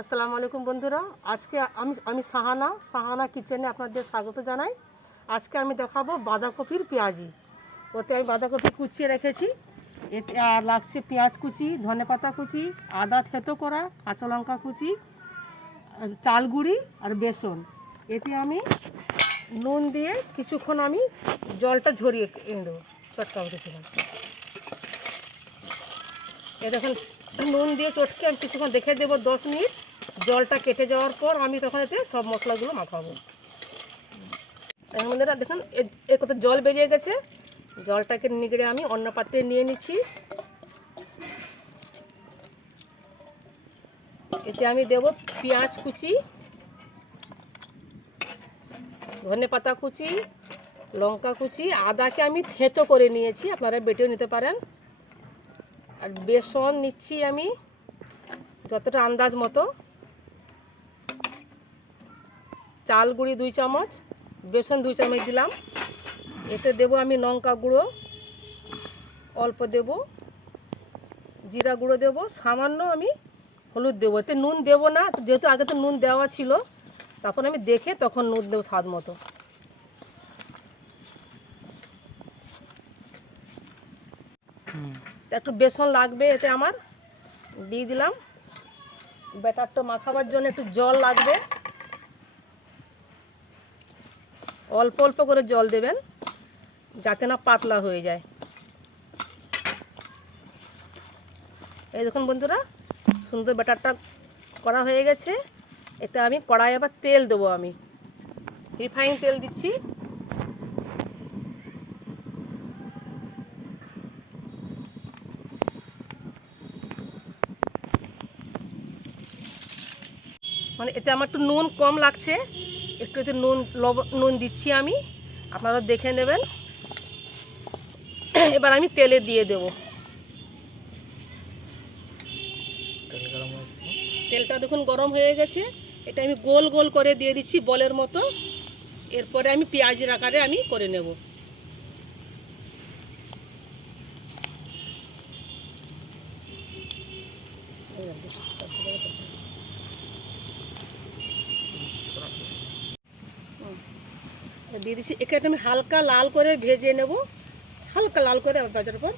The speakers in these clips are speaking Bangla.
আসসালামু আলাইকুম বন্ধুরা। আজকে আমি সাহানা কিচেনে আপনাদের স্বাগত জানাই। আজকে আমি দেখাবো বাঁধাকপির পেঁয়াজি। ওতে আমি বাঁধাকপি কুচিয়ে রেখেছি, এতে আর লাগছে পেঁয়াজ কুচি, ধনেপাতা কুচি, আদা থেতো করা, কাঁচা লঙ্কা কুচি, চাল গুঁড়ি আর বেসন। এতে আমি নুন দিয়ে কিছুক্ষণ আমি জলটা ঝরিয়ে দেবো। চটকা উঠেছিলাম, এ দেখুন নুন দিয়ে চটকে আমি কিছুক্ষণ রেখে দেবো 10 মিনিট। জলটা কেটে যাওয়ার পর আমি তখন এতে সব মশলাগুলো মাখাবো। এখন দেখুন এ কত জল বেরিয়ে গেছে। জলটাকে নিগড়ে আমি অন্য পাত্রে নিয়ে নিচ্ছি। এতে আমি দেব পেঁয়াজ কুচি, ধনেপাতা কুচি, লঙ্কা কুচি, আদাকে আমি থেঁতো করে নিয়েছি, আপনারা বেটেও নিতে পারেন। আর বেসন নিচ্ছি আমি যতটা আন্দাজ মতো, চাল গুঁড়ি 2 চামচ, বেসন 2 চামচ দিলাম। এতে দেব আমি লঙ্কা গুঁড়ো অল্প দেব, জিরা গুঁড়ো দেব, সামান্য আমি হলুদ দেবো। এতে নুন দেব না, যেহেতু আগে তো নুন দেওয়া ছিল, তখন আমি দেখে তখন নুন দেবো স্বাদ মতো। একটু বেসন লাগবে এতে আমার, দিয়ে দিলাম। ব্যাটারটা মাখাবার জন্য একটু জল লাগবে, অল্প অল্প করে জল দেবেন যাতে না পাতলা হয়ে যায়। এই দেখুন বন্ধুরা, সুন্দর ব্যাটারটা করা হয়ে গেছে। এতে আমি কড়াই আবার তেল দেবো, আমি রিফাইন তেল দিচ্ছি। মানে এতে আমার একটু নুন কম লাগছে, একটু এতে নুন দিচ্ছি আমি, আপনারা দেখে নেবেন। এবার আমি তেলে দিয়ে দেব। তেলটা দেখুন গরম হয়ে গেছে। এটা আমি গোল গোল করে দিয়ে দিচ্ছি বলের মতো। এরপরে আমি পেঁয়াজের আকারে আমি করে নেব। দিয়ে দিচ্ছি, এখানে আমি হালকা লাল করে ভেজে নেব, হালকা লাল করে ভাজার পর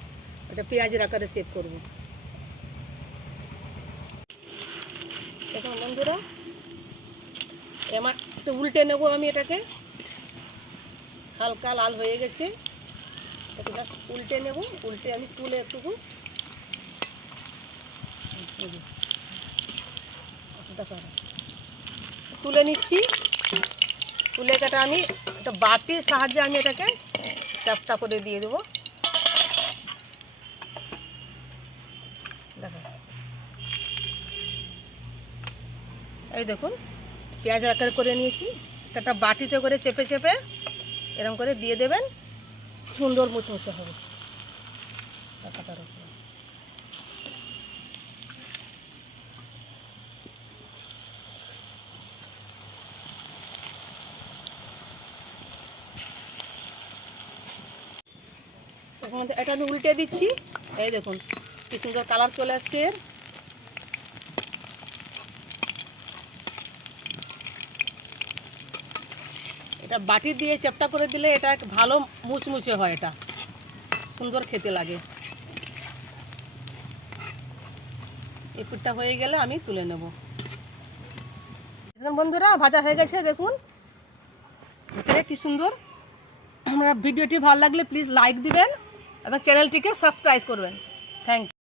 এটা পেঁয়াজের আকারে সেভ করব। এখন বন্ধুরা একটু উল্টে নেব আমি, এটাকে হালকা লাল হয়ে গেছে, এটা উল্টে নেব। উল্টে আমি তুলে একটুকু তুলে নিচ্ছি। তুলে এটা আমি একটা বাটির সাহায্যে আমি এটাকে চ্যাপটা করে দিয়ে দেবো। দেখো, এই দেখুন পেঁয়াজ আকার করে নিয়েছি। একটা বাটিতে করে চেপে চেপে এরকম করে দিয়ে দেবেন, সুন্দর মুচমুচে হবে। এখন এটা আমি উল্টে দিচ্ছি। এই দেখুন কি সুন্দর কালার চলে আসছে। এটা বাটি দিয়ে চ্যাপটা করে দিলে এটা ভালো মুচমুচে হয়, এটা সুন্দর খেতে লাগে। এই পিঠটা হয়ে গেলে আমি তুলে নেব। বন্ধুরা ভাজা হয়ে গেছে, দেখুন ভিতরে কি সুন্দর। আমার ভিডিওটি ভালো লাগলে প্লিজ লাইক দিবেন এবং চ্যানেলটিকে সাবস্ক্রাইব করবেন। Thank you.